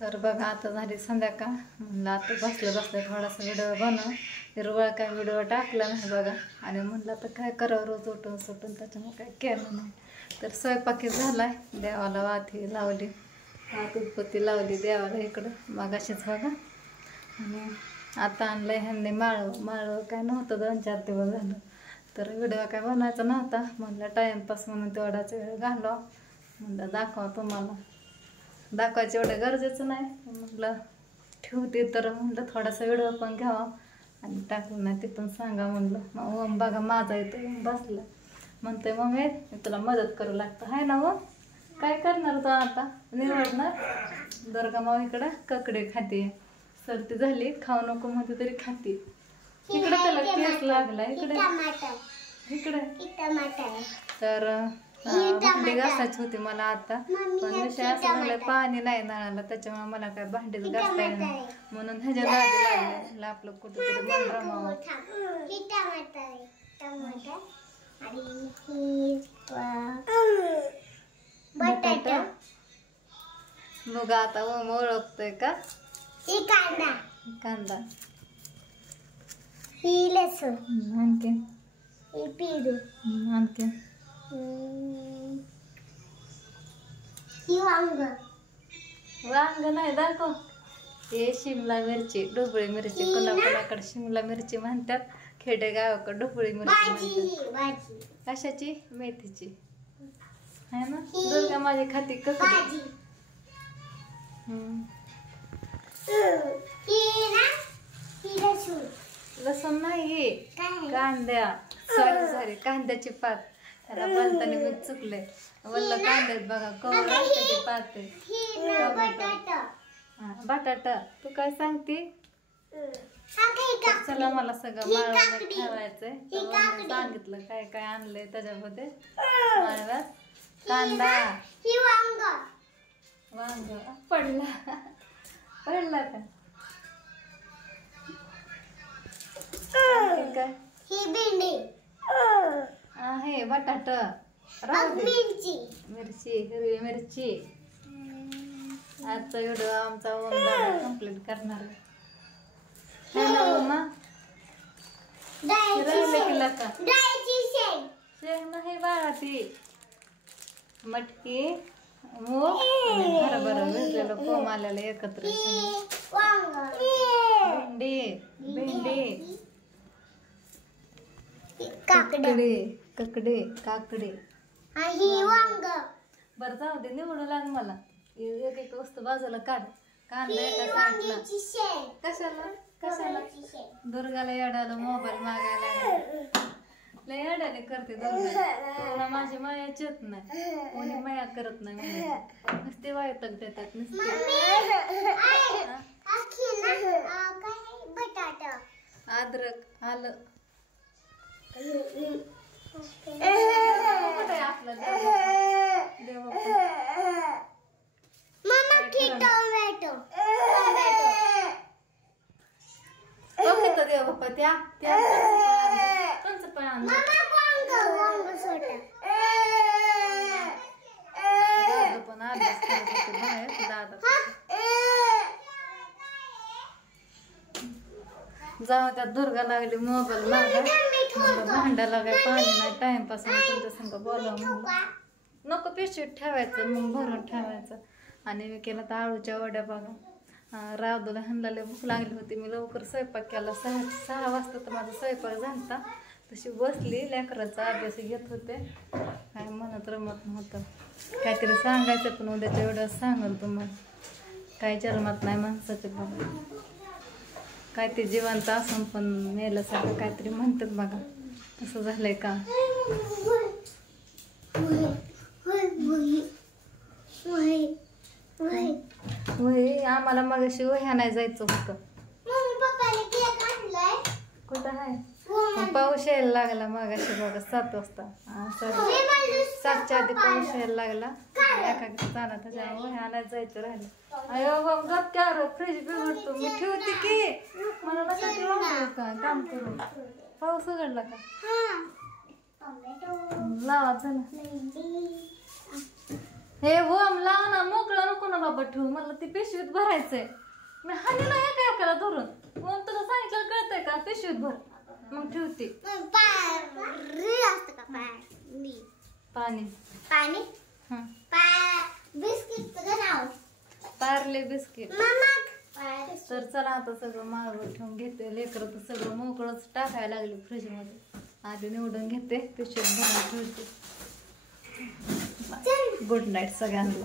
तर बघा आता झाली संध्याकाळ. म्हणलं आता बसलं थोडासा व्हिडिओ बनव. हिरवळ काय व्हिडिओ टाकला नाही बघा. आणि म्हणलं आता काय करावं रोज उठून सुटून, त्याच्यामुळे काय केलं नाही. तर स्वयंपाकी झालाय. देवाला वाती लावली, उत्पत्ती लावली देवाला इकडं मगाशीच बघा. आणि आता आणलंय ह्यांनी माळव काय नव्हतं 2-4 दिवस झालं. तर व्हिडिओ काय बनायचा नव्हता. म्हणलं टाईमपास म्हणून तेवढाच वेळ घालवा. म्हणलं दाखवा तुम्हाला. दाखवायचं एवढं गरजेचं नाही. म्हटलं ठेवते तर म्हटलं थोडासा व्हिडिओ पण घ्यावा आणि टाकून नाही ते पण सांगा म्हणलं. मग ओम बघा माझा येतो बसला. म्हणतोय मम्मी मी तुला मदत करू लागतं हाय ना. ओम काय करणार तो आता निवडणार. दुर्गा माव इकडं ककडे खाते. सर्दी झाली खाऊ नको म्हणते तरी खाते. इकडे त्याला केस लागला इकडे तर भांडी घासायची होती मला आता. पण विषय असा झालाय पाणी नाही नळाला, त्याच्यामुळे मला काय भांडीच घासता येणार म्हणून ह्याच्या नादी लागले. आपलं कुठेतरी मन रमावं. बटाटा बघा आता ओम ओळखतोय का. कांदा ही लसूण आणखी ही पेरू आणखी ही वांग नाही दाखव. हे शिमला मिरची ढोबळी मिरची. कोणाकोणाकडे शिमला मिरची म्हणतात, खेडेगावाकडे ढोबळी मिरची म्हणतात. कशाची मेथीची आहे ना. दुर्गा माझी खाती ककडी. लसूण नाही कांद्या सॉरी कांद्याची पात. त्याला बोलताना मी चुकले. वल्ल कांद्यात बघा कवळ्याची पात आहे. बटाटा तू काय सांगते. चला मला सगळं माळव्यात ठेवायचंय. सांगितलं काय काय आणलंय त्याच्यामध्ये. माळव्यात कांदा वांग पडला का काय ही भेंडी आहे. बटाटा मिरची हिरवी मिरची. आजचा व्हिडिओ आमचा ओम कंप्लीट करणार आहे. शेंग नाही बाळा ती मटकी मूग हरभरा भिजलेलं कोंब आलेलं एकत्र. भेंडी काकडी बरं जाऊ दे निवडून लाग मला. एक एक वस्तू बाजूला काढ. कांदा एका साईडला. कशाला दुर्गाला येडाला मोबाईल मागायला लय येड्याने करते दुर्गा. माझी माया चेत नाही, कोणी माया करत नाही. नुसते वायतक देतात नुसते. अद्रक आलं देव बाप्पा त्या पण अभ्यास करत होते बाहेर दादा. जाऊ त्यात दुर्गा लागली मोबाईल मागा. भांड्याला काय पाणी नाही. टाइमपास तुमच्या संग बोलावं म्हणलं. नको पिशवीत ठेवायचं मग भरून ठेवायचं. आणि मी केलं तर आळूच्या वड्या बघा. रावदूला ह्यांना भूक लागली होती. मी लवकर स्वयंपाक केला. 6 वाजता तर माझा स्वयंपाक झालता. तशी बसली लेकराचा अभ्यास घेत होते. काय म्हणत रमत नव्हतं. काहीतरी सांगायचं पण उद्याच्या एवढं सांगाल तुम्हाला. काय जन्मात नाही माणसाचे बघा. काय ते जिवंत असून पण मेल्यासारखं काहीतरी म्हणतात बघा. असं झालंय का. वही आम्हाला मग अशी वह्या नाही जायचं होतं. कुठं आहे. पाऊस यायला लागला मग अशी बघा 7 वाजता. 7च्या आधी पाऊस यायला लागला. एका जाणार त्याच्यामुळे वह्या आणायला जायचं राहिलं. अयो गप्प्यावर फ्रीज बिघडतो. मी ठेवते की मला नका ते वाटलं का काम करून. पाऊस उघडला का लावा चला. हे ओम लाव ना, मोकळं नको ना बाबा ठेवू, मला ती पिशवीत भरायचंय. मी हानी ना एका एकाला धरून. ओम तुला सांगितलं कळतंय का, पिशवीत भर मग ठेवते. पाणी असतं का? पाणी पाणी पाणी हं. बिस्किटचं नाव पार्ले बिस्किट. मम्मा तर चला आता सगळं मागं ठेवून घेते. लेकरं तर सगळं मोकळंच टाकायला लागले फ्रीजमध्ये. आधी निवडून घेते, पिशवीत भरून ठेवते. गुड नाईट सगळ्यांना.